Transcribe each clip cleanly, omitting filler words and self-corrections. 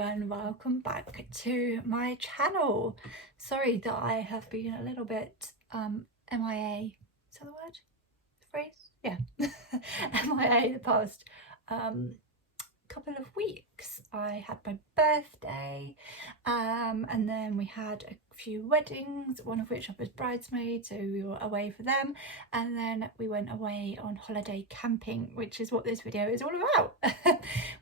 and welcome back to my channel. Sorry that I have been a little bit MIA. Is that the word? The phrase? Yeah. MIA the past couple of weeks. I had my birthday and then we had a few weddings, one of which I was bridesmaid, so we were away for them, and then we went away on holiday camping, which is what this video is all about.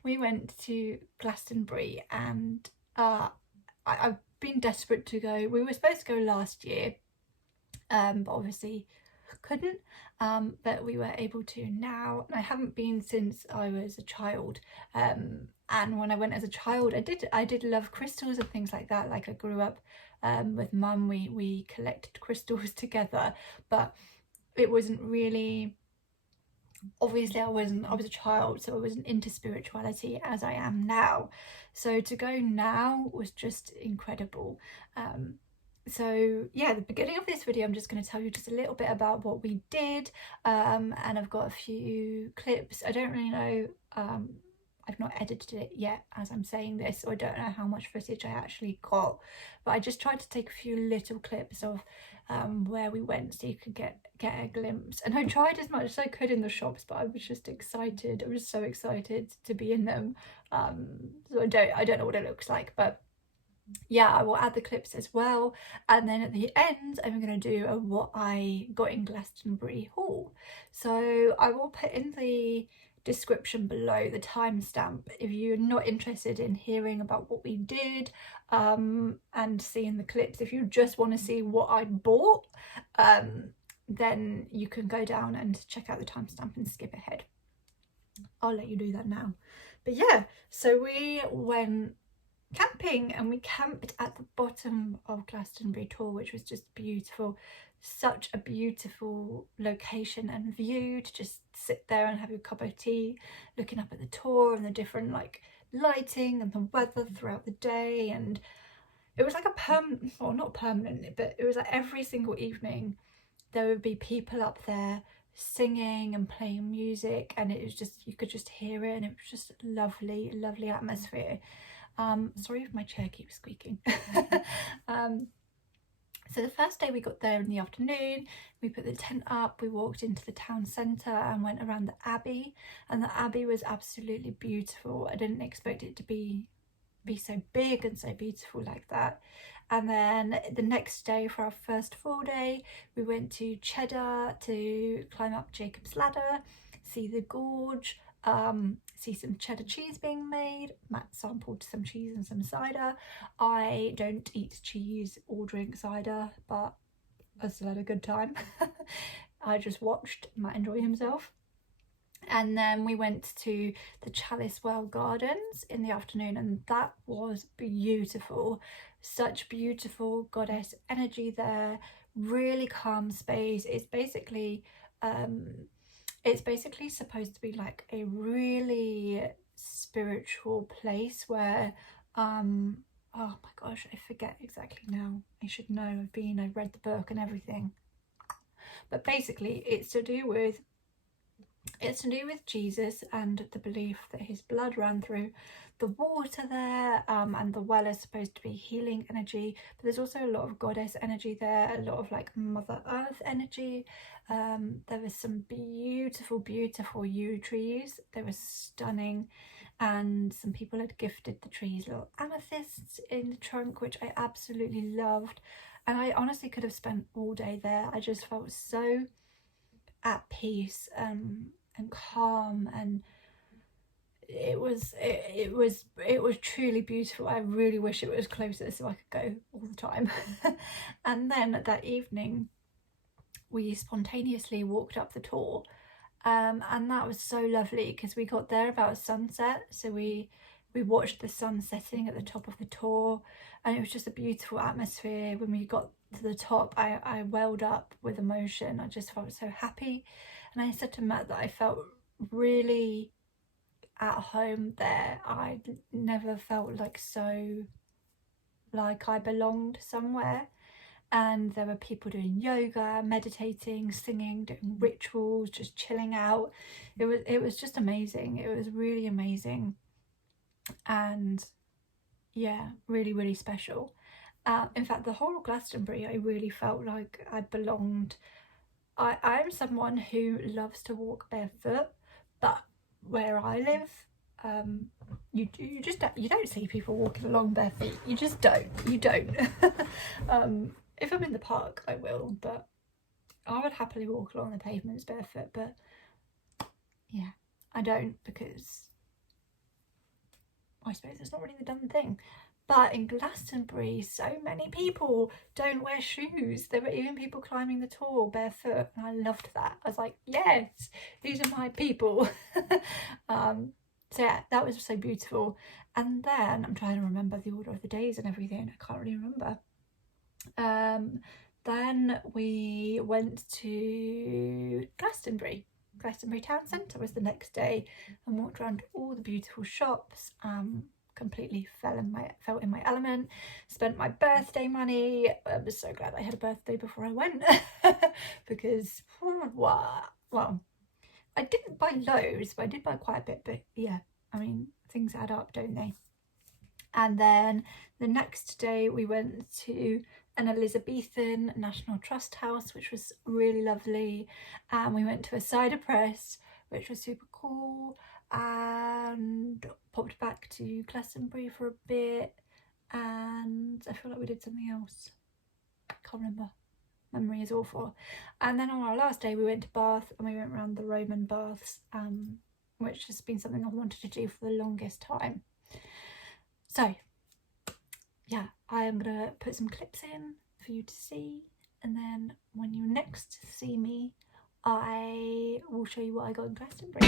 We went to Glastonbury and I've been desperate to go. We were supposed to go last year, but obviously couldn't, but we were able to now. I haven't been since I was a child, and when I went as a child I did love crystals and things like that. Like I grew up with mum, we collected crystals together, but it wasn't really, obviously I was a child, so I wasn't into spirituality as I am now. So to go now was just incredible. So yeah, at the beginning of this video I'm just going to tell you just a little bit about what we did, and I've got a few clips. I don't really know, I've not edited it yet as I'm saying this, so I don't know how much footage I actually got, but I just tried to take a few little clips of where we went so you could get a glimpse. And I tried as much as I could in the shops, but I was just excited. I was so excited to be in them. So I don't know what it looks like, but yeah, I will add the clips as well. And then at the end I'm going to do a what I got in Glastonbury haul. So I will put in the description below the timestamp if you're not interested in hearing about what we did and seeing the clips. If you just want to see what I bought, then you can go down and check out the timestamp and skip ahead. I'll let you do that now. But yeah, so we went camping and we camped at the bottom of Glastonbury Tor, which was just beautiful. Such a beautiful location and view to just sit there and have your cup of tea looking up at the Tor and the different like lighting and the weather throughout the day. And it was like a permanent, well not permanently, but it was like every single evening there would be people up there singing and playing music, and it was just, you could just hear it, and it was just lovely atmosphere. Sorry if my chair keeps squeaking. So the first day we got there in the afternoon, we put the tent up, we walked into the town centre and went around the abbey, and the abbey was absolutely beautiful. I didn't expect it to be so big and so beautiful like that. And then the next day, for our first full day, we went to Cheddar to climb up Jacob's Ladder, see the gorge, see some cheddar cheese being made. Matt sampled some cheese and some cider. I don't eat cheese or drink cider, but I still had a good time. I just watched Matt enjoy himself. And then we went to the Chalice Well Gardens in the afternoon, and that was beautiful. Such beautiful goddess energy there, really calm space. It's basically supposed to be like a really spiritual place where oh my gosh, I forget exactly now. I should know, I've read the book and everything, but basically it's to do with Jesus and the belief that his blood ran through the water there, and the well is supposed to be healing energy, but there's also a lot of goddess energy there, a lot of like Mother Earth energy. There was some beautiful yew trees. They were stunning, and some people had gifted the trees little amethysts in the trunk, which I absolutely loved. And I honestly could have spent all day there. I just felt so at peace and calm, and it was truly beautiful. I really wish it was closer so I could go all the time. And then that evening we spontaneously walked up the Tor, and that was so lovely because we got there about sunset, so we watched the sun setting at the top of the Tor, and it was just a beautiful atmosphere. When we got to the top, I welled up with emotion. I just felt so happy, and I said to Matt that I felt really at home there. I never felt like I belonged somewhere. And there were people doing yoga, meditating, singing, doing rituals, just chilling out. It was just amazing. It was really amazing. And yeah, really, really special. In fact, the whole of Glastonbury, I really felt like I belonged. I'm someone who loves to walk barefoot, but where I live, you don't see people walking along bare feet. You just don't. You don't. If I'm in the park, I will, but I would happily walk along the pavements barefoot. But yeah, I don't, because I suppose it's not really the done thing. But in Glastonbury, so many people don't wear shoes. There were even people climbing the Tor barefoot, and I loved that. I was like, yes, these are my people. So yeah, that was so beautiful. And then I'm trying to remember the order of the days and everything. I can't really remember. Then we went to Glastonbury Town Centre was the next day, and walked around all the beautiful shops. Completely felt in my element. Spent my birthday money. I was so glad I had a birthday before I went because well, I didn't buy loads, but I did buy quite a bit. But yeah, I mean, things add up, don't they? And then the next day we went to an Elizabethan National Trust house, which was really lovely. And we went to a cider press, which was super cool, and popped back to Glastonbury for a bit. And I feel like we did something else. I can't remember. Memory is awful. And then on our last day we went to Bath, and we went around the Roman baths, which has been something I've wanted to do for the longest time. So yeah, I am gonna put some clips in for you to see, and then when you next see me, I will show you what I got in Glastonbury.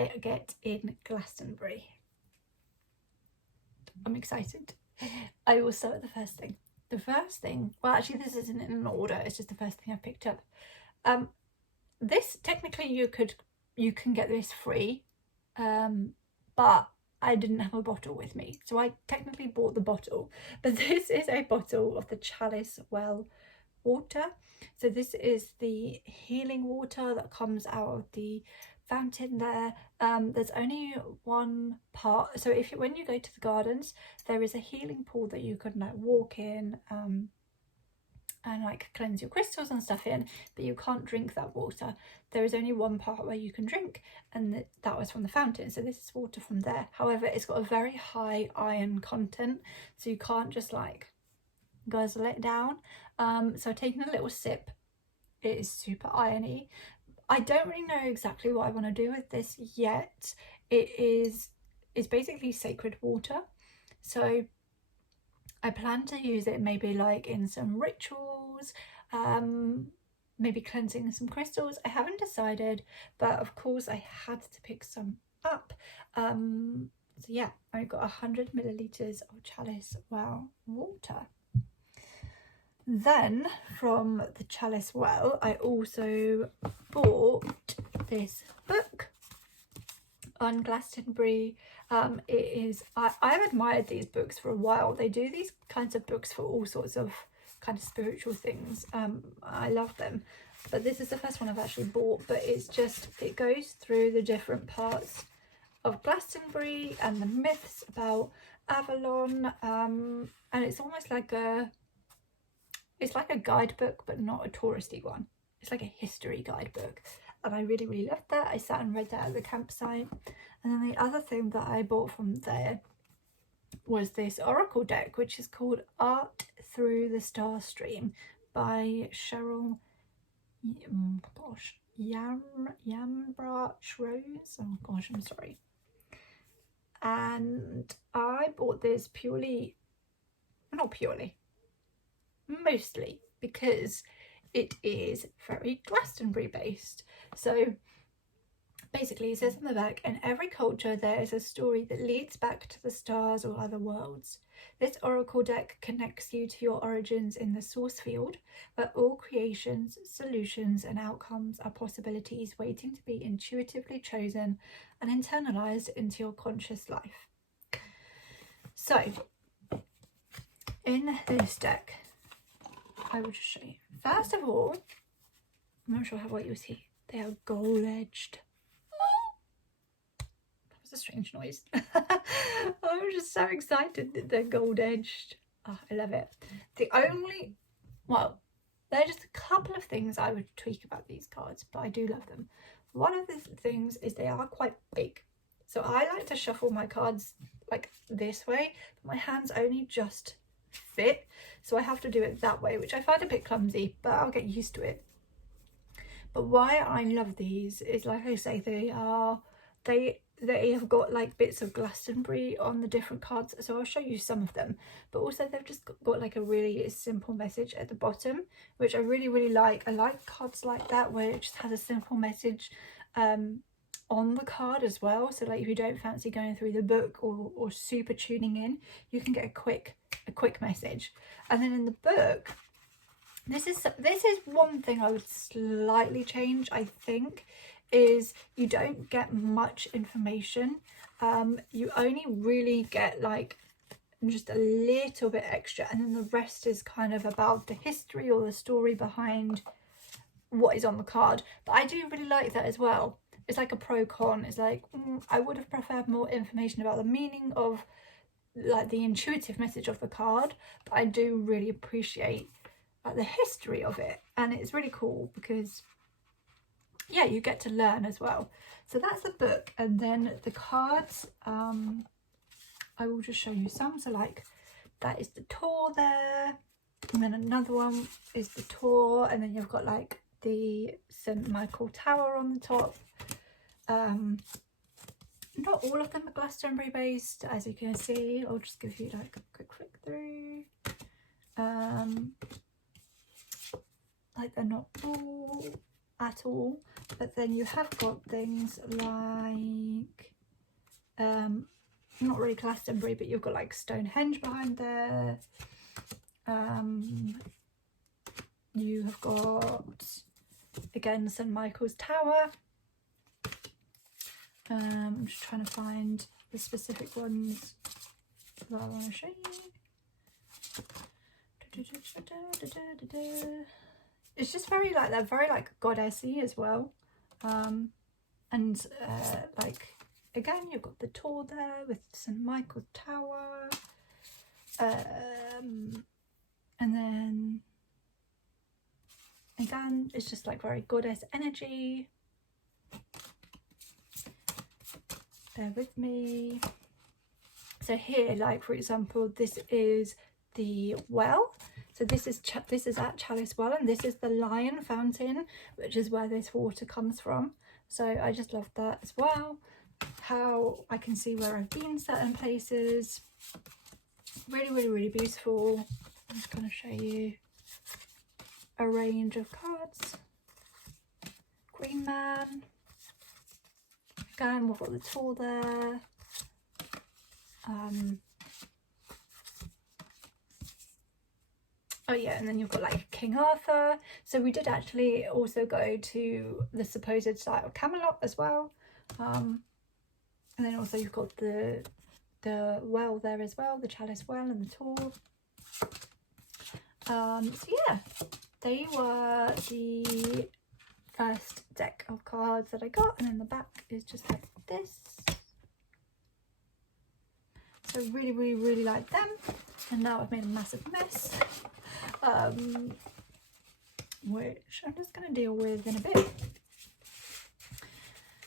I get in Glastonbury. I'm excited. I will start with the first thing. The first thing, well actually this isn't in an order, it's just the first thing I picked up. This technically you can get this free, but I didn't have a bottle with me, so I technically bought the bottle. But this is a bottle of the Chalice Well water. So this is the healing water that comes out of the fountain there. There's only one part, so when you go to the gardens, there is a healing pool that you can like walk in and like cleanse your crystals and stuff in, but you can't drink that water. There is only one part where you can drink, and that was from the fountain, so this is water from there. However, it's got a very high iron content, so you can't just like guzzle it down. So taking a little sip, it is super irony. I don't really know exactly what I want to do with this yet. It's basically sacred water, so I plan to use it maybe like in some rituals, maybe cleansing some crystals. I haven't decided, but of course I had to pick some up. So yeah, I got 100 milliliters of Chalice Well water. Then from the Chalice Well, I also bought this book on Glastonbury. I've admired these books for a while. They do these kinds of books for all sorts of kind of spiritual things. I love them, but this is the first one I've actually bought. But it goes through the different parts of Glastonbury and the myths about Avalon, and it's almost like it's like a guidebook, but not a touristy one. It's like a history guidebook, and I really, really loved that. I sat and read that at the campsite. And then the other thing that I bought from there was this oracle deck, which is called Art Through the Star Stream by Cheryl Yambrach Rose. Oh gosh, I'm sorry. And I bought this mostly because it is very Glastonbury based. So basically it says on the back, in every culture there is a story that leads back to the stars or other worlds. This oracle deck connects you to your origins in the source field, where all creations, solutions and outcomes are possibilities waiting to be intuitively chosen and internalized into your conscious life. So in this deck, I will just show you. First of all, I'm not sure what you'll see. They are gold edged. That was a strange noise. I'm just so excited that they're gold edged. Oh, I love it. There are just a couple of things I would tweak about these cards, but I do love them. One of the things is they are quite big. So I like to shuffle my cards like this way, but my hands only just fit, so I have to do it that way, which I find a bit clumsy, but I'll get used to it. But why I love these is, like I say, they have got like bits of Glastonbury on the different cards, so I'll show you some of them, but also they've just got like a really simple message at the bottom, which I really, really like. I like cards like that where it just has a simple message on the card as well. So like if you don't fancy going through the book or super tuning in, you can get a quick message. And then in the book, this is one thing I would slightly change, I think, is you don't get much information. You only really get like just a little bit extra, and then the rest is kind of about the history or the story behind what is on the card. But I do really like that as well. It's like a pro-con. It's like I would have preferred more information about the meaning of like the intuitive message of the card, but I do really appreciate the history of it, and it's really cool because yeah, you get to learn as well. So that's the book. And then the cards, I will just show you some. So like that is the tour there, and then another one is the tour, and then you've got like the St. Michael Tower on the top. Not all of them are Glastonbury based, as you can see. I'll just give you like a quick flick through. Like they're not all at all. But then you have got things like not really Glastonbury, but you've got like Stonehenge behind there. You have got again St Michael's Tower. I'm just trying to find the specific ones that I want to show you. It's just very like, they're very like goddessy as well. And like again you've got the tour there with St Michael's Tower, and then again it's just like very goddess energy. Bear with me. So here, like for example, this is the well. So this is at Chalice Well, and this is the Lion Fountain, which is where this water comes from. So I just love that as well. How I can see where I've been certain places. Really, really, really beautiful. I'm just going to show you a range of cards. Green Man. Again, we've got the tour there. Oh yeah, and then you've got like King Arthur. So we did actually also go to the supposed site of Camelot as well. And then also you've got the well there as well, the Chalice Well and the tour. So yeah, they were the first deck of cards that I got, and then the back is just like this. So really, really, really like them. And now I've made a massive mess, which I'm just going to deal with in a bit.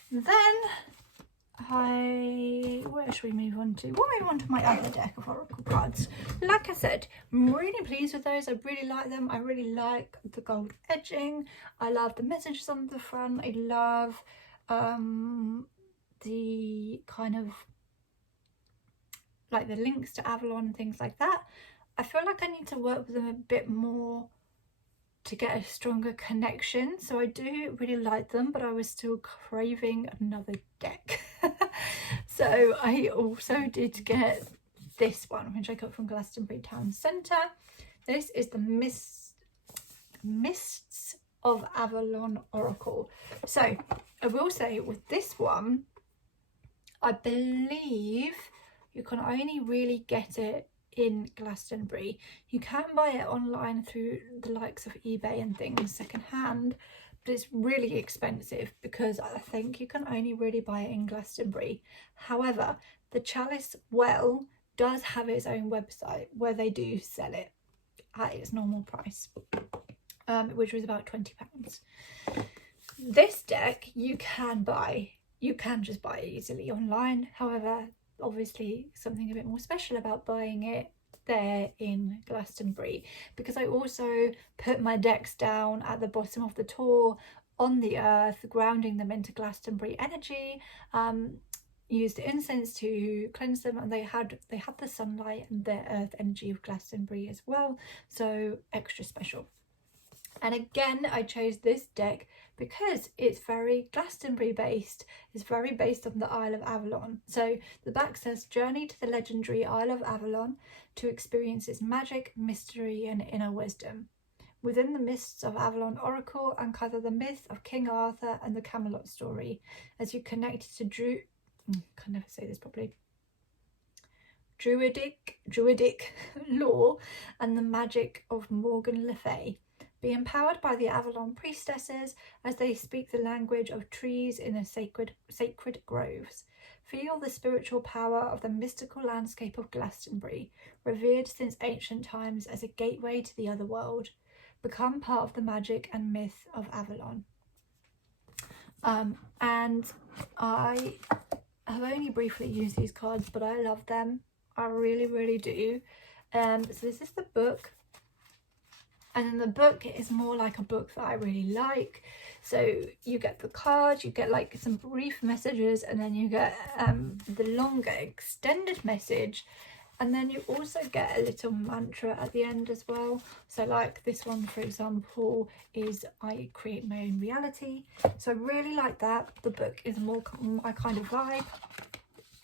Then where should we move on to? We'll move on to my other deck of oracle cards. Like I said, I'm really pleased with those. I really like them. I really like the gold edging. I love the messages on the front. I love the kind of like the links to Avalon and things like that. I feel like I need to work with them a bit more to get a stronger connection. So I do really like them, but I was still craving another deck. So I also did get this one, which I got from Glastonbury Town Centre. This is the Mists of Avalon Oracle. So I will say with this one, I believe you can only really get it in Glastonbury. You can buy it online through the likes of eBay and things secondhand, but it's really expensive because I think you can only really buy it in Glastonbury. However, the Chalice Well does have its own website where they do sell it at its normal price, which was about £20. This deck you can just buy it easily online. However, obviously something a bit more special about buying it there in Glastonbury, because I also put my decks down at the bottom of the tour on the earth, grounding them into Glastonbury energy, used incense to cleanse them, and they had the sunlight and the earth energy of Glastonbury as well, so extra special. And again, I chose this deck because it's very Glastonbury based. It's very based on the Isle of Avalon. So the back says, journey to the legendary Isle of Avalon to experience its magic, mystery and inner wisdom. Within the mists of Avalon Oracle, uncover the myth of King Arthur and the Camelot story as you connect to Druidic lore and the magic of Morgan Le Fay. Be empowered by the Avalon priestesses as they speak the language of trees in the sacred groves. Feel the spiritual power of the mystical landscape of Glastonbury, revered since ancient times as a gateway to the other world. Become part of the magic and myth of Avalon. And I have only briefly used these cards, but I love them. I really, really do. So this is the book. And then the book is more like a book that I really like. So you get the card, you get like some brief messages, and then you get the longer extended message. And then you also get a little mantra at the end as well. So like this one, for example, is I create my own reality. So I really like that. The book is more my kind of vibe.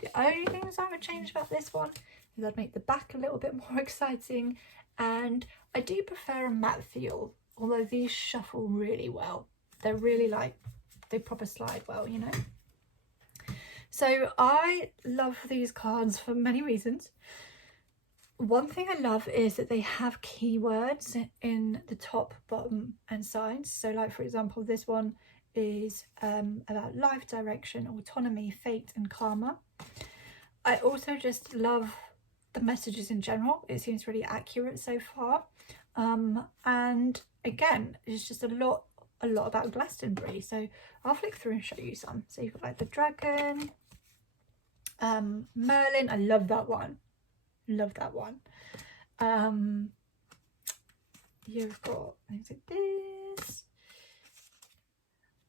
The only things I would change about this one is I'd make the back a little bit more exciting, and I do prefer a matte feel, although these shuffle really well. They're really like, they proper slide well, you know. So I love these cards for many reasons. One thing I love is that they have keywords in the top, bottom and sides. So like, for example, this one is about life, direction, autonomy, fate and karma. I also just love the messages in general. It seems really accurate so far. And again, it's just a lot about Glastonbury. So I'll flick through and show you some. So you've got like the dragon, Merlin. I love that one. Love that one. You've got things like this.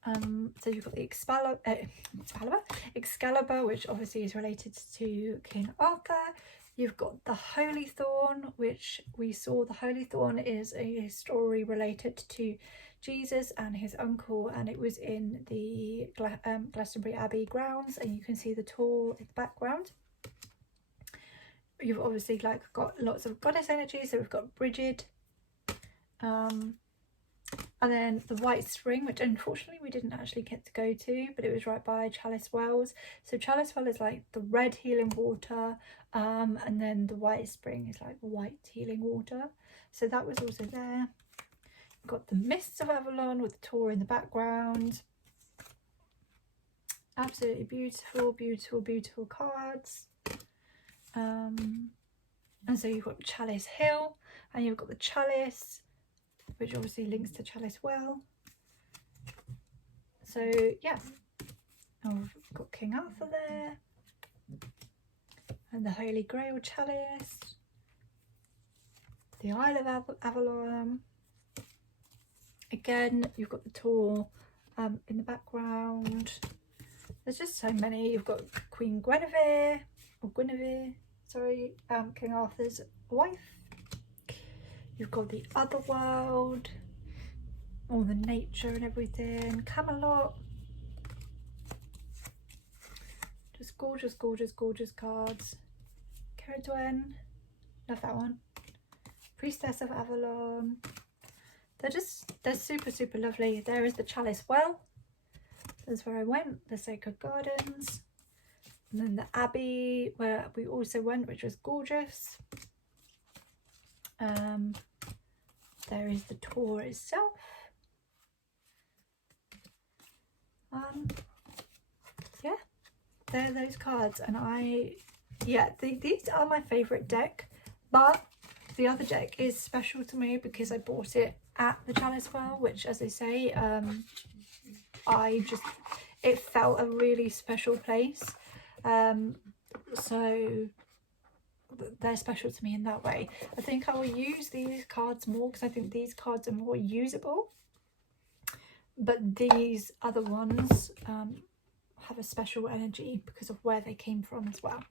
So you've got the Excalibur, which obviously is related to King Arthur. You've got the Holy Thorn, which we saw. The Holy Thorn is a story related to Jesus and his uncle, and it was in the Glastonbury Abbey grounds, and you can see the tour in the background. You've obviously like got lots of goddess energy, so we've got Bridget, and then the White Spring, which unfortunately we didn't actually get to go to, but it was right by Chalice Wells. So Chalice Well is like the red healing water, and then the White Spring is like white healing water. So that was also there. We've got the Mists of Avalon with the tour in the background. Absolutely beautiful, beautiful, beautiful cards. And so you've got Chalice Hill, and you've got the Chalice, which obviously links to Chalice Well. So yeah, and we've got King Arthur there, and the Holy Grail Chalice, the Isle of Avalon. Again, you've got the tour in the background. There's just so many. You've got Queen Guinevere, sorry, King Arthur's wife. You've got the Otherworld, all the nature and everything. Camelot. Just gorgeous, gorgeous, gorgeous cards. Ceridwen, love that one. Priestess of Avalon. They're super, super lovely. There is the Chalice Well. That's where I went. The Sacred Gardens. And then the Abbey, where we also went, which was gorgeous. There is the tour itself. Yeah, there are those cards, and these are my favourite deck, but the other deck is special to me because I bought it at the Chalice Well, which, as I say, it felt a really special place. So they're special to me in that way. I think I will use these cards more because I think these cards are more usable, but these other ones have a special energy because of where they came from as well.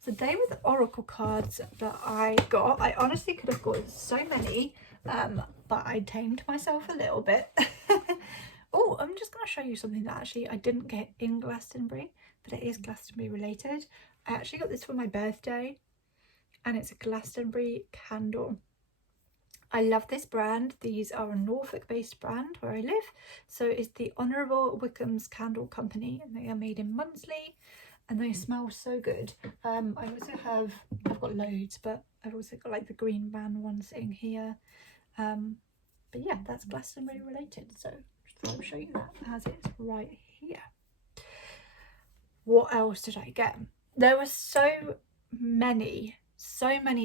So they were the oracle cards that I got. I honestly could have got so many, but I tamed myself a little bit. Oh, I'm just going to show you something that actually I didn't get in Glastonbury, but it is Glastonbury related. I actually got this for my birthday, and it's a Glastonbury candle. I love this brand. These are a Norfolk based brand where I live. So it's the Honourable Wickham's Candle Company, and they are made in Munsley, and they smell so good. I've got loads, but I've also got like the green van one sitting here. But yeah, that's Glastonbury related. So just thought I'd show you that as it's right here. What else did I get? There were so many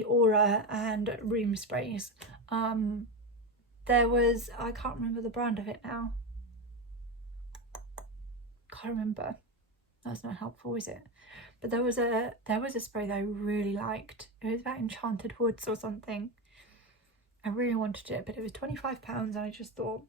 aura and room sprays. There was, I can't remember the brand of it now. Can't remember. That's not helpful, is it? But there was a spray that I really liked. It was about Enchanted Woods or something. I really wanted it, but it was £25, and I just thought,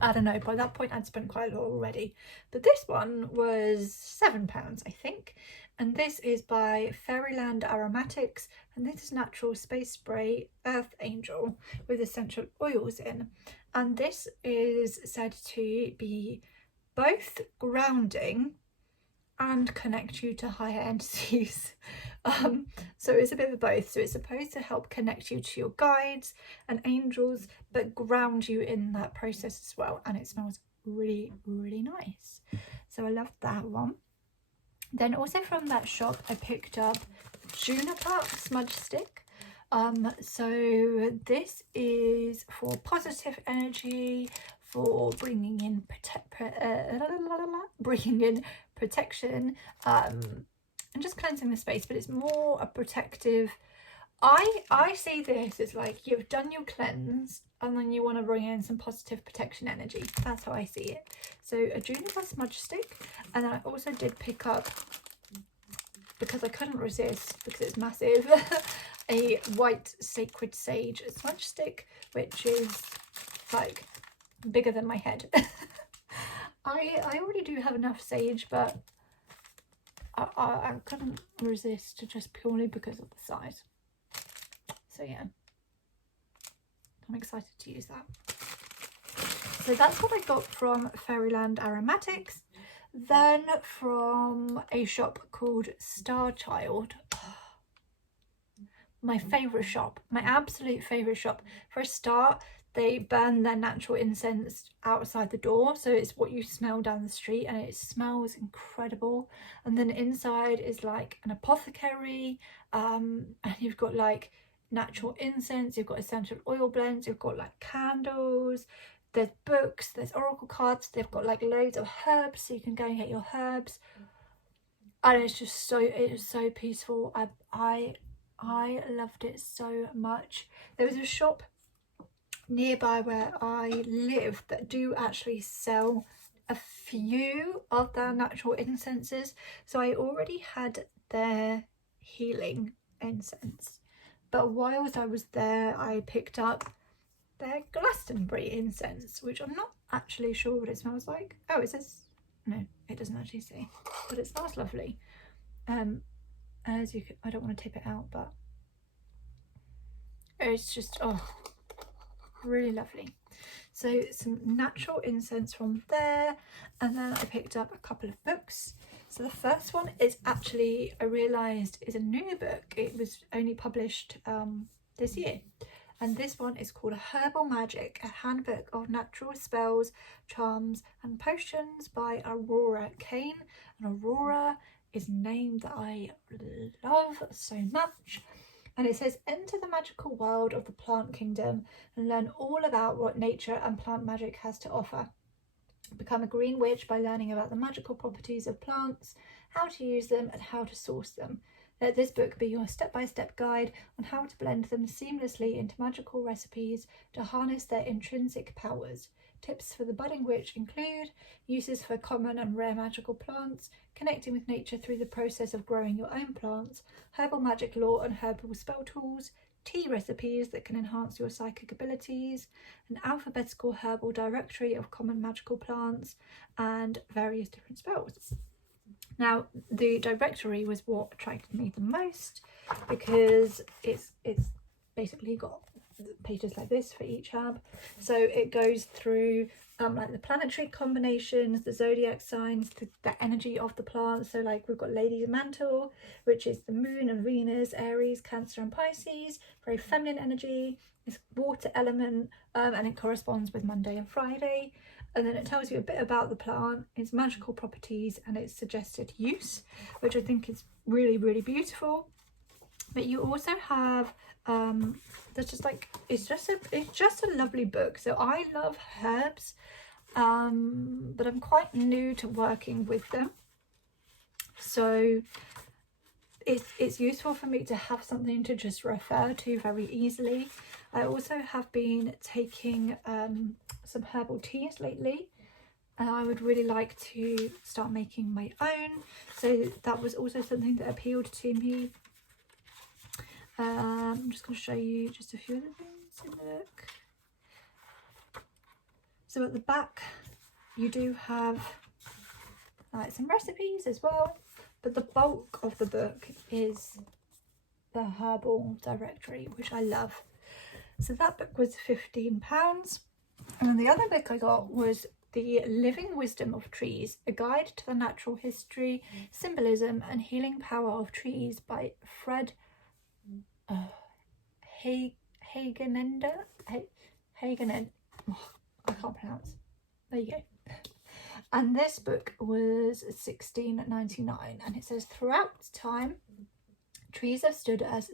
I don't know, by that point I'd spent quite a lot already. But this one was £7, I think, and this is by Fairyland Aromatics, and this is natural space spray Earth Angel with essential oils in, and this is said to be both grounding and connect you to higher entities. So it's a bit of both. So it's supposed to help connect you to your guides and angels, but ground you in that process as well, and it smells really, really nice. So I love that one. Then also from that shop I picked up Juniper Smudge Stick. So this is for positive energy, for bringing in protection, and just cleansing the space, but it's more a protective. I see this as like you've done your cleanse and then you want to bring in some positive protection energy. That's how I see it. So a Juniper Smudge Stick, and I also did pick up, because I couldn't resist because it's massive, a white Sacred Sage smudge stick, which is like bigger than my head. I already do have enough sage, but I couldn't resist just purely because of the size. So yeah, I'm excited to use that. So that's what I got from Fairyland Aromatics. Then from a shop called Starchild, my favourite shop, my absolute favourite shop. For a start, they burn their natural incense outside the door, so it's what you smell down the street, and it smells incredible. And then inside is like an apothecary, and you've got like natural incense, you've got essential oil blends, you've got like candles, there's books, there's oracle cards, they've got like loads of herbs, so you can go and get your herbs, and it's just so, it is so peaceful. I loved it so much. There was a shop nearby where I live that do actually sell a few of their natural incenses, so I already had their healing incense, but whilst I was there I picked up their Glastonbury incense, which I'm not actually sure what it smells like. Oh, it says, no, it doesn't actually say, but it smells lovely. As you can, I don't want to tip it out, but it's just, oh, really lovely. So some natural incense from there, and then I picked up a couple of books. So the first one is actually, I realised, is a new book. It was only published this year, and this one is called Herbal Magic, a handbook of natural spells, charms and potions by Aurora Kane. And Aurora is a name that I love so much. And it says, enter the magical world of the plant kingdom and learn all about what nature and plant magic has to offer. Become a green witch by learning about the magical properties of plants, how to use them and how to source them. Let this book be your step-by-step guide on how to blend them seamlessly into magical recipes to harness their intrinsic powers. Tips for the budding witch include uses for common and rare magical plants, connecting with nature through the process of growing your own plants, herbal magic lore and herbal spell tools, tea recipes that can enhance your psychic abilities, an alphabetical herbal directory of common magical plants, and various different spells. Now, the directory was what attracted me the most, because it's basically got pages like this for each herb. So it goes through like the planetary combinations, the zodiac signs, the energy of the plants. So like we've got Lady's Mantle, which is the moon and Venus, Aries, Cancer and Pisces, very feminine energy. It's water element, and it corresponds with Monday and Friday. And then it tells you a bit about the plant, its magical properties and its suggested use, which I think is really, really beautiful. But you also have there's just like, it's just a lovely book. So I love herbs, but I'm quite new to working with them, so it's useful for me to have something to just refer to very easily. I also have been taking some herbal teas lately, and I would really like to start making my own, so that was also something that appealed to me. I'm just going to show you just a few of the things in the book. So at the back you do have some recipes as well, but the bulk of the book is the herbal directory, which I love. So that book was £15. And then the other book I got was The Living Wisdom of Trees, A Guide to the Natural History, Symbolism and Healing Power of Trees by Fred Hagenender. Hagenender. Oh, I can't pronounce. There you go. And this book was $16.99, and it says, throughout time, trees have stood as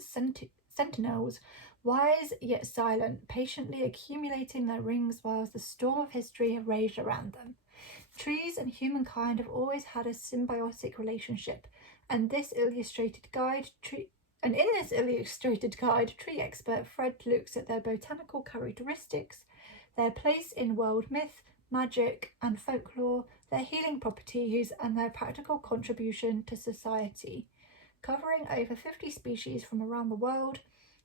sentinels, wise yet silent, patiently accumulating their rings whilst the storm of history have raged around them. Trees and humankind have always had a symbiotic relationship, and in this illustrated guide, tree expert Fred looks at their botanical characteristics, their place in world myth, magic and folklore, their healing properties and their practical contribution to society. Covering over 50 species from around the world,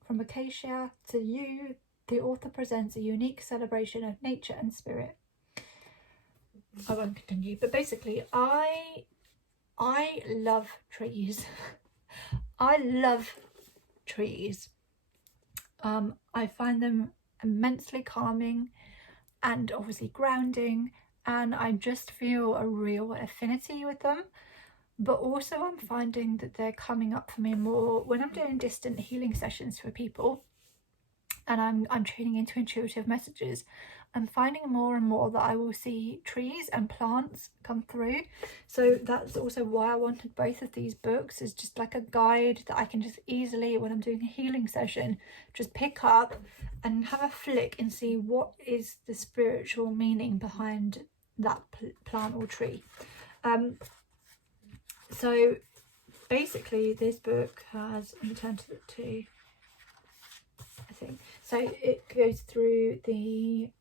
from acacia to yew, the author presents a unique celebration of nature and spirit. I won't continue, but basically I love trees. I love trees. I find them immensely calming and obviously grounding, and I just feel a real affinity with them. But also I'm finding that they're coming up for me more when I'm doing distant healing sessions for people, and I'm tuning into intuitive messages. I'm finding more and more that I will see trees and plants come through. So that's also why I wanted both of these books, is just like a guide that I can just easily, when I'm doing a healing session, just pick up and have a flick and see what is the spiritual meaning behind that plant or tree. So basically this book has, let me turn to it too, I think. So it goes through the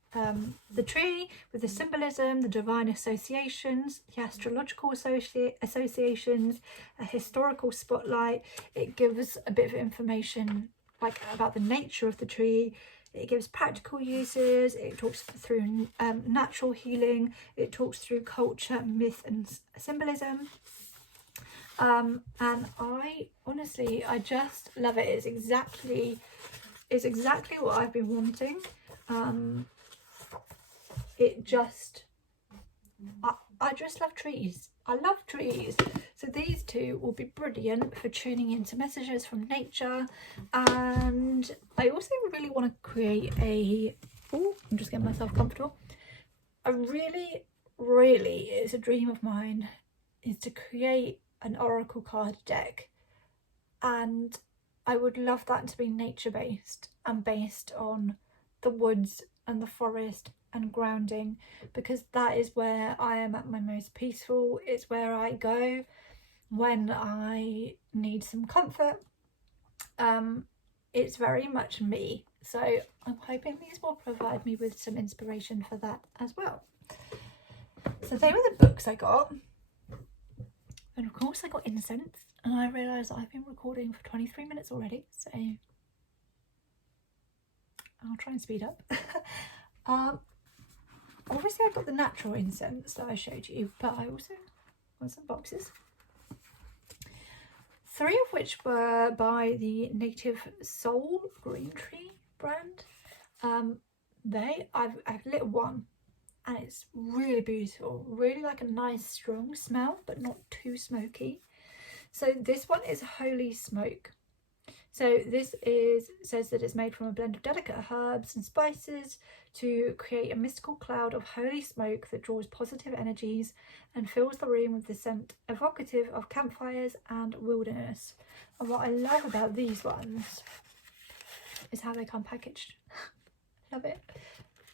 tree with the symbolism, the divine associations, the astrological associations, a historical spotlight. It gives a bit of information like about the nature of the tree. It gives practical uses. It talks through natural healing. It talks through culture, myth and symbolism. And I honestly, I just love it. It's exactly what I've been wanting. I just love trees. I love trees. So these two will be brilliant for tuning into messages from nature. And I also really want to create I'm just getting myself comfortable. It's a dream of mine, is to create an oracle card deck, and I would love that to be nature based and based on the woods and the forest and grounding, because that is where I am at my most peaceful. It's where I go when I need some comfort. It's very much me, so I'm hoping these will provide me with some inspiration for that as well. So they were the books I got. And of course I got incense, and I realised I've been recording for 23 minutes already, so I'll try and speed up. Obviously I got the natural incense that I showed you, but I also got some boxes. 3 of which were by the Native Soul Green Tree brand. I've lit one, and it's really beautiful, really like a nice strong smell, but not too smoky. So this one is Holy Smoke. So this says that it's made from a blend of delicate herbs and spices to create a mystical cloud of holy smoke that draws positive energies and fills the room with the scent evocative of campfires and wilderness. And what I love about these ones is how they come packaged. Love it.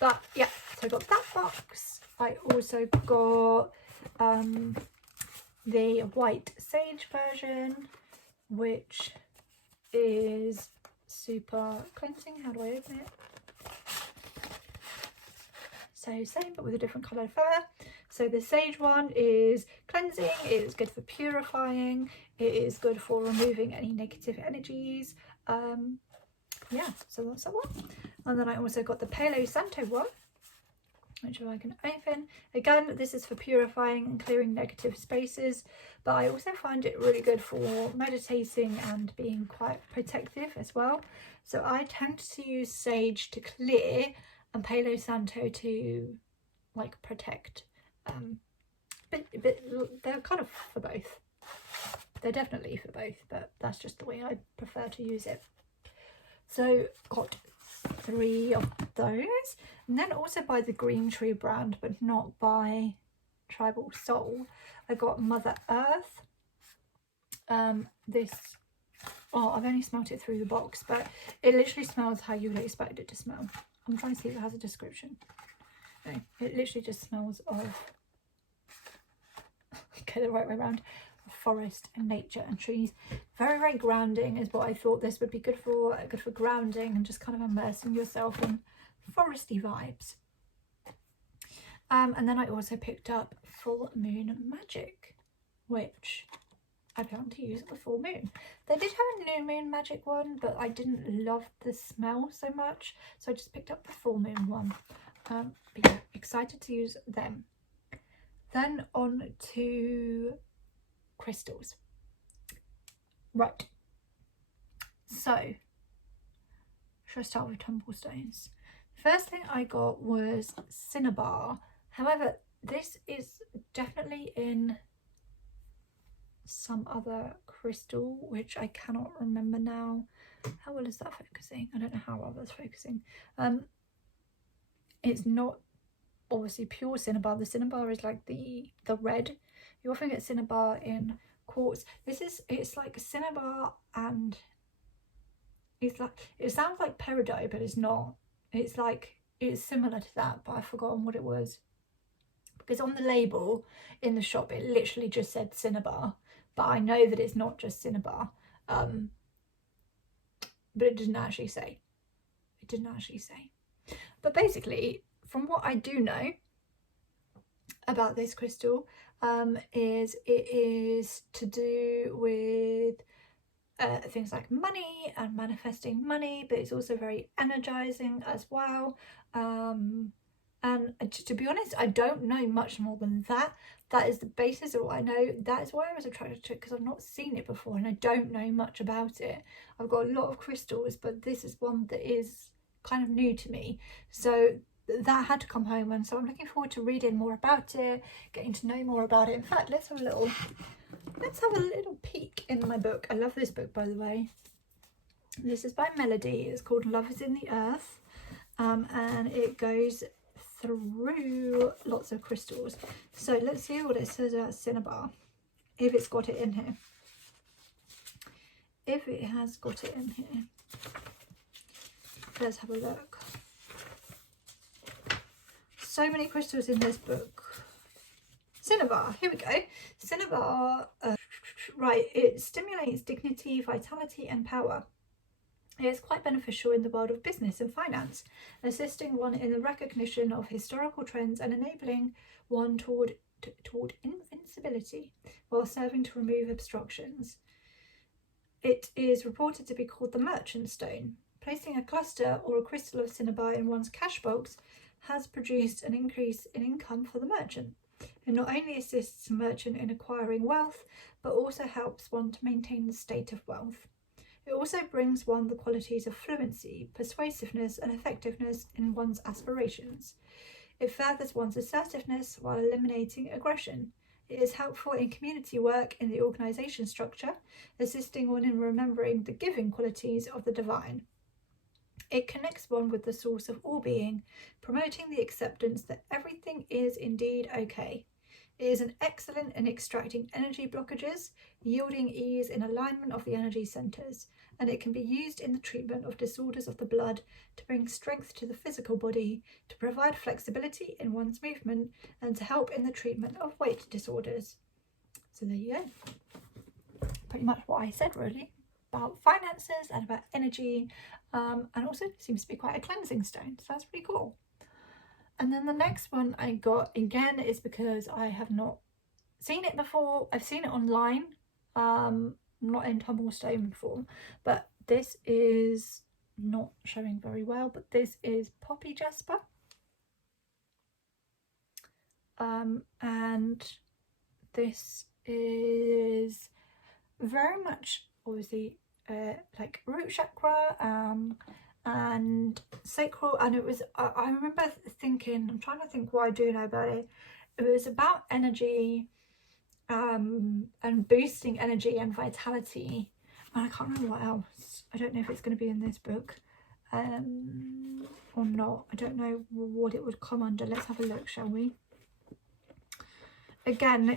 But yeah, so I got that box. I also got the white sage version, which is super cleansing. How do I open it? So same, but with a different colour fur. So the sage one is cleansing, it is good for purifying, it is good for removing any negative energies. Yeah, so that's that one. And then I also got the Palo Santo one, which I can open. Again, this is for purifying and clearing negative spaces, but I also find it really good for meditating and being quite protective as well. So I tend to use sage to clear and Palo Santo to like protect. But they're kind of for both. They're definitely for both, but that's just the way I prefer to use it. So got 3 of those, and then also by the Green Tree brand, but not by Tribal Soul, I got Mother Earth. This, well, I've only smelt it through the box, but it literally smells how you would expect it to smell. I'm trying to see if it has a description. No, it literally just smells of, okay, the right way around, forest and nature and trees. Very, very grounding is what I thought this would be good for grounding and just kind of immersing yourself in foresty vibes. And then I also picked up Full Moon Magic, which I plan to use at the full moon. They did have a new moon magic one, but I didn't love the smell so much, so I just picked up the full moon one. But yeah, excited to use them. Then on to crystals. Right, so should I start with Tumble Stones? First thing I got was Cinnabar. However, this is definitely in some other crystal, which I cannot remember now. How well is that focusing? I don't know how well that's focusing. It's not obviously pure cinnabar. The cinnabar is like the red. You often get cinnabar in quartz. It's like cinnabar, and it's like, it sounds like peridot, but it's not. It's similar to that, but I've forgotten what it was, because on the label in the shop it literally just said cinnabar, but I know that it's not just cinnabar. But it didn't actually say. But basically, from what I do know about this crystal, is it is to do with things like money and manifesting money, but it's also very energizing as well. And to be honest, I don't know much more than that. That is the basis of what I know. That is why I was attracted to it, because I've not seen it before and I don't know much about it. I've got a lot of crystals, but this is one that is kind of new to me. So that had to come home, and so I'm looking forward to reading more about it, getting to know more about it. In fact, let's have a little peek in my book. I love this book, by the way. This is by Melody. It's called Love is in the Earth, and it goes through lots of crystals. So let's see what it says about cinnabar, if it's got it in here. If it has got it in here, let's have a look. So many crystals in this book. Cinnabar, here we go. Cinnabar, right, it stimulates dignity, vitality and power. It is quite beneficial in the world of business and finance, assisting one in the recognition of historical trends and enabling one toward invincibility while serving to remove obstructions. It is reported to be called the merchant stone. Placing a cluster or a crystal of cinnabar in one's cash box has produced an increase in income for the merchant. It not only assists a merchant in acquiring wealth, but also helps one to maintain the state of wealth. It also brings one the qualities of fluency, persuasiveness, and effectiveness in one's aspirations. It furthers one's assertiveness while eliminating aggression. It is helpful in community work in the organisation structure, assisting one in remembering the giving qualities of the divine. It connects one with the source of all being, promoting the acceptance that everything is indeed okay. It is an excellent in extracting energy blockages, yielding ease in alignment of the energy centres, and it can be used in the treatment of disorders of the blood to bring strength to the physical body, to provide flexibility in one's movement, and to help in the treatment of weight disorders. So there you go. Pretty much what I said, really, about finances and about energy, and also seems to be quite a cleansing stone, so that's pretty cool. And then the next one I got, again, is because I have not seen it before. I've seen it online, not in Tumble Stone form, but this is not showing very well, but this is Poppy Jasper. and this is very much obviously like root chakra and sacral, and it was I remember thinking, I'm trying to think what I do know about it. It was about energy and boosting energy and vitality, and I can't remember what else. I don't know if it's going to be in this book or not. I don't know what it would come under. Let's have a look, shall we? Again,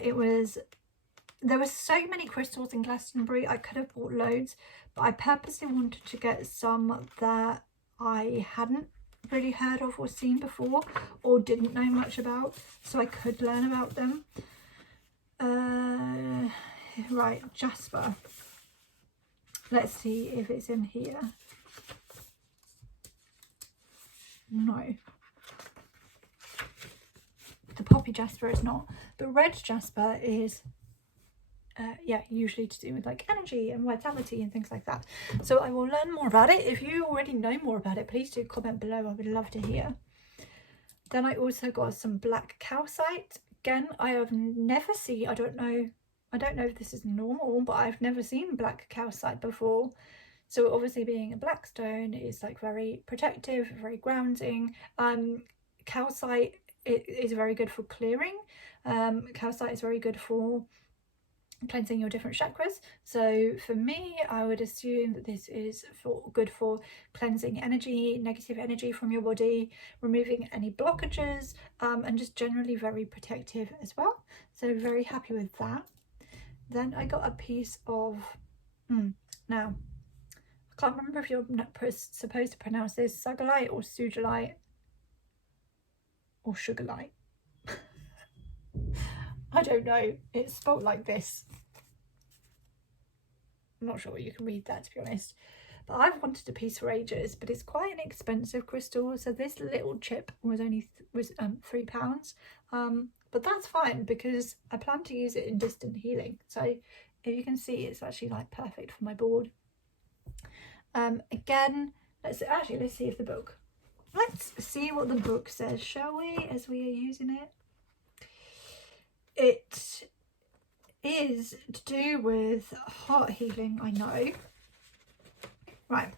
there were so many crystals in Glastonbury. I could have bought loads, but I purposely wanted to get some that I hadn't really heard of or seen before or didn't know much about, so I could learn about them. Right, Jasper. Let's see if it's in here. No. The poppy Jasper is not. The red Jasper is yeah, usually to do with like energy and vitality and things like that. So I will learn more about it. If you already know more about it, please do comment below. I would love to hear. Then I also got some black calcite. Again, I have never seen, I don't know if this is normal, but I've never seen black calcite before. So obviously being a black stone is like very protective, very grounding. Calcite is very good for clearing. Calcite is very good for cleansing your different chakras. So for me, I would assume that this is good for cleansing energy, negative energy from your body, removing any blockages, and just generally very protective as well. So very happy with that. Then I got a piece of now I can't remember if you're supposed to pronounce this sugarlight or sugilite or sugarlight. I don't know, it's spelled like this. I'm not sure you can read that, to be honest, but I've wanted a piece for ages, but it's quite an expensive crystal. So this little chip was only £3, but that's fine because I plan to use it in distant healing. So if you can see, it's actually like perfect for my board. Again, let's see if the book, let's see what the book says, shall we, as we are using it. It is to do with heart healing, I know. Right.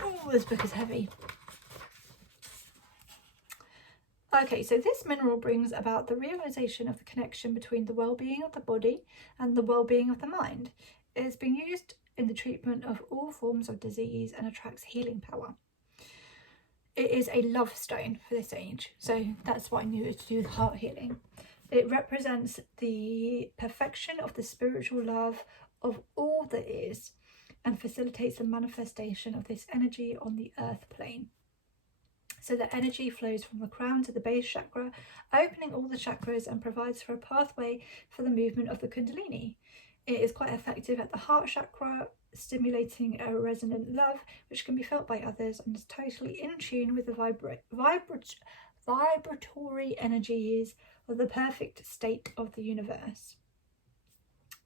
Oh, this book is heavy. Okay, so this mineral brings about the realization of the connection between the well-being of the body and the well-being of the mind. It has been used in the treatment of all forms of disease and attracts healing power. It is a love stone for this age, so that's what I knew it was to do with heart healing. It represents the perfection of the spiritual love of all that is and facilitates the manifestation of this energy on the earth plane. So the energy flows from the crown to the base chakra, opening all the chakras and provides for a pathway for the movement of the Kundalini. It is quite effective at the heart chakra, stimulating a resonant love which can be felt by others and is totally in tune with the vibratory energies of the perfect state of the universe.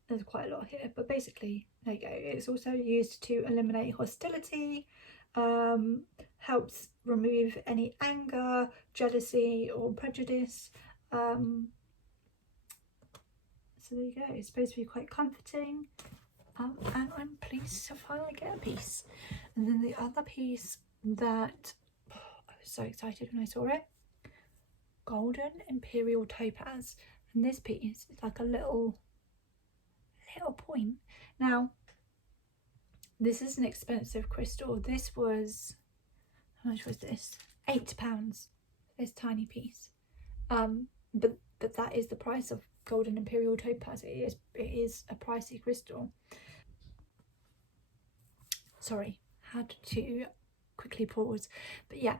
There's quite a lot here, but basically, there you go. It's also used to eliminate hostility, helps remove any anger, jealousy or prejudice. So there you go. It's supposed to be quite comforting, and I'm pleased to finally get a piece. And then the other piece that I was so excited when I saw it, golden Imperial Topaz, and this piece is like a little point. Now this is an expensive crystal. This was, how much was this? £8, this tiny piece. But that is the price of golden Imperial Topaz. It is a pricey crystal. Sorry, had to quickly pause. But yeah,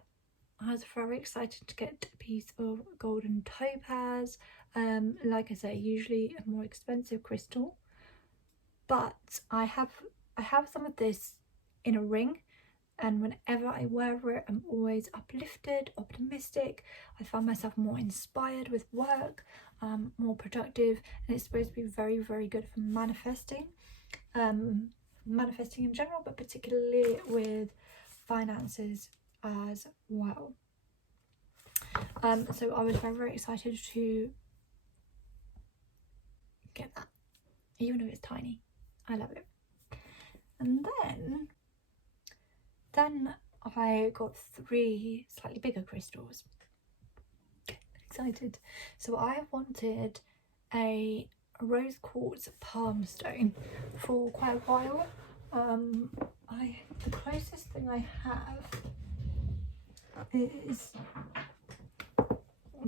I was very excited to get a piece of golden topaz. Like I say, usually a more expensive crystal, but I have some of this in a ring, and whenever I wear it, I'm always uplifted, optimistic. I find myself more inspired with work, more productive, and it's supposed to be very, very good for manifesting in general, but particularly with finances as well. So I was very, very excited to get that, even if it's tiny. I love it. And then I got 3 slightly bigger crystals. Excited. So I wanted a rose quartz palm stone for quite a while. The closest thing I have is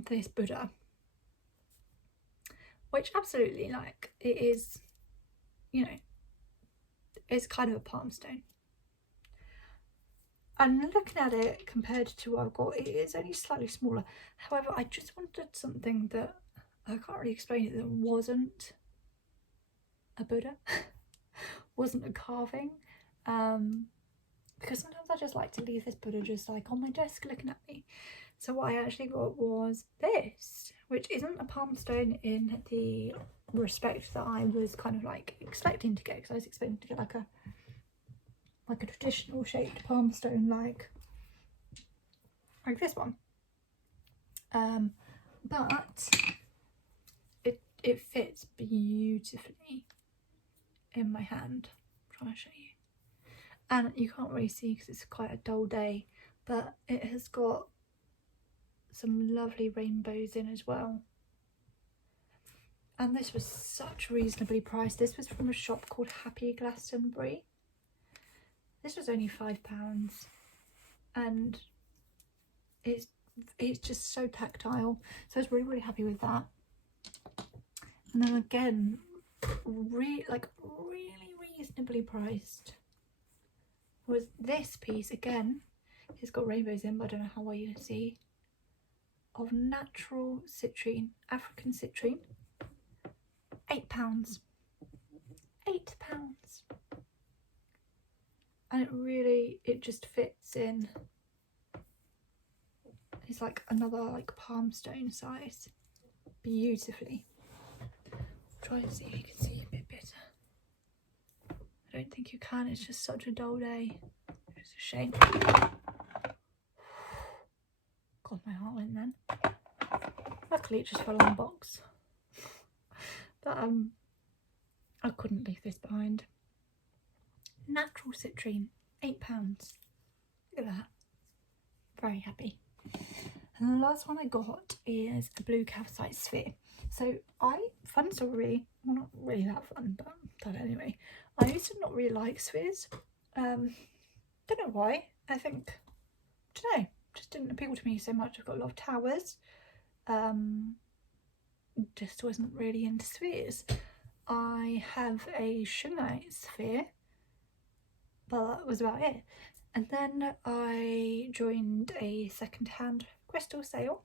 this Buddha, which absolutely, like, it is, you know, it's kind of a palm stone. And looking at it compared to what I've got, it is only slightly smaller. However, I just wanted something that, I can't really explain it, that wasn't a Buddha, wasn't a carving. Because sometimes I just like to leave this Buddha just like on my desk looking at me. So what I actually got was this, which isn't a palm stone in the respect that I was kind of like expecting to get, because I was expecting to get like a traditional shaped palm stone like this one. But it fits beautifully in my hand. I'm trying to show you. And you can't really see because it's quite a dull day, but it has got some lovely rainbows in as well. And this was such reasonably priced. This was from a shop called Happy Glastonbury. This was only £5, and it's just so tactile. So I was really, really happy with that. And then again, really reasonably priced was this piece. Again, it's got rainbows in, but I don't know how well you can see, of natural citrine, African citrine. £8. £8. And it just fits in. It's like another like palm stone size, beautifully. I'll try and see if you can see a bit better. I don't think you can, it's just such a dull day. It's a shame. God, my heart went then. Luckily it just fell on the box. But I couldn't leave this behind. Natural citrine, £8. Look at that. Very happy. And the last one I got is a blue calcite sphere. So fun story, well, not really that fun, but anyway. I used to not really like spheres. Don't know why. I don't know, just didn't appeal to me so much. I've got a lot of towers. Just wasn't really into spheres. I have a shungite sphere, but that was about it. And then I joined a second-hand crystal sale,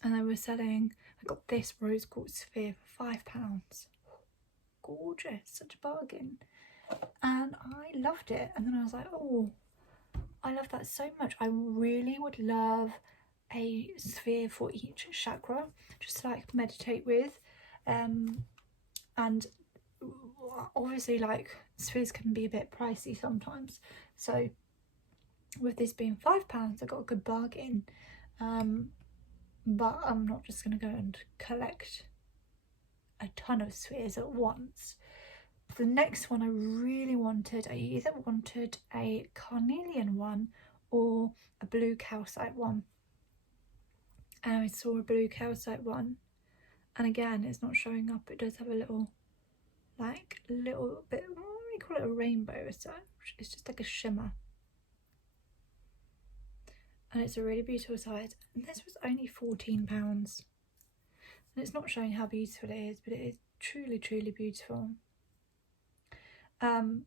and they were selling, I got this rose quartz sphere for £5. Gorgeous, such a bargain. And I loved it. And then I was like, oh, I love that so much. I really would love a sphere for each chakra, just to like meditate with. And obviously, like, spheres can be a bit pricey sometimes, so with this being £5, I got a good bargain. But I'm not just going to go and collect a ton of spheres at once. The next one I really wanted, I either wanted a carnelian one or a blue calcite one. And I saw a blue calcite one, and again, it's not showing up. It does have a little bit, what do we call it, a rainbow as such. It's just like a shimmer, and it's a really beautiful size. And this was only £14, and it's not showing how beautiful it is, but it is truly, truly beautiful. And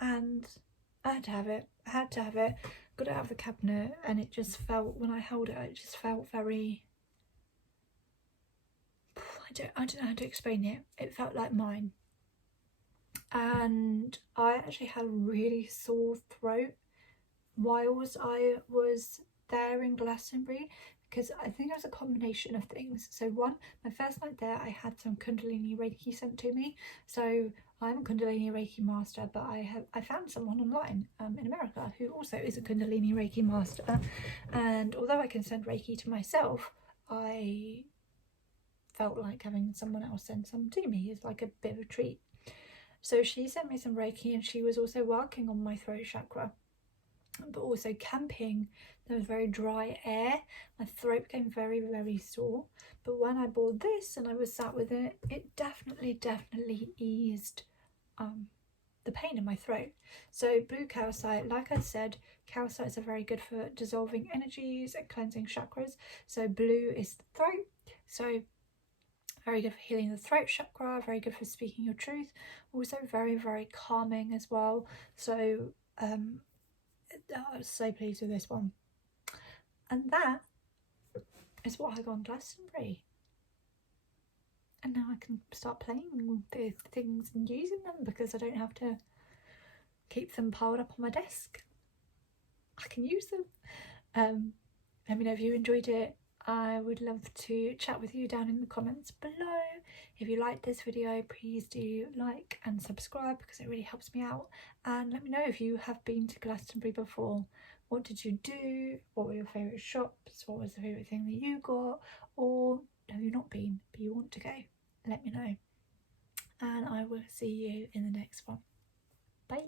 I had to have it. Got it out of the cabinet, and it just felt, when I held it, it just felt very, I don't know how to explain it. It felt like mine. And I actually had a really sore throat whilst I was there in Glastonbury, because I think it was a combination of things. So one, my first night there, I had some Kundalini Reiki sent to me, so I'm a Kundalini Reiki master, but I found someone online in America who also is a Kundalini Reiki master, and although I can send Reiki to myself, I felt like having someone else send some to me is like a bit of a treat. So she sent me some Reiki, and she was also working on my throat chakra, but also camping. There was very dry air, my throat became very, very sore, but when I bought this and I was sat with it, it definitely eased the pain in my throat. So blue calcite, like I said, calcites are very good for dissolving energies and cleansing chakras. So blue is the throat, so very good for healing the throat chakra, very good for speaking your truth, also very, very calming as well. So I was so pleased with this one. And that is what I got on Glastonbury. And now I can start playing with the things and using them because I don't have to keep them piled up on my desk. I can use them. Let me know if you enjoyed it. I would love to chat with you down in the comments below. If you liked this video, please do like and subscribe because it really helps me out. And let me know if you have been to Glastonbury before. What did you do? What were your favourite shops? What was the favourite thing that you got? Or have you not been but you want to go? Let me know. And I will see you in the next one. Bye.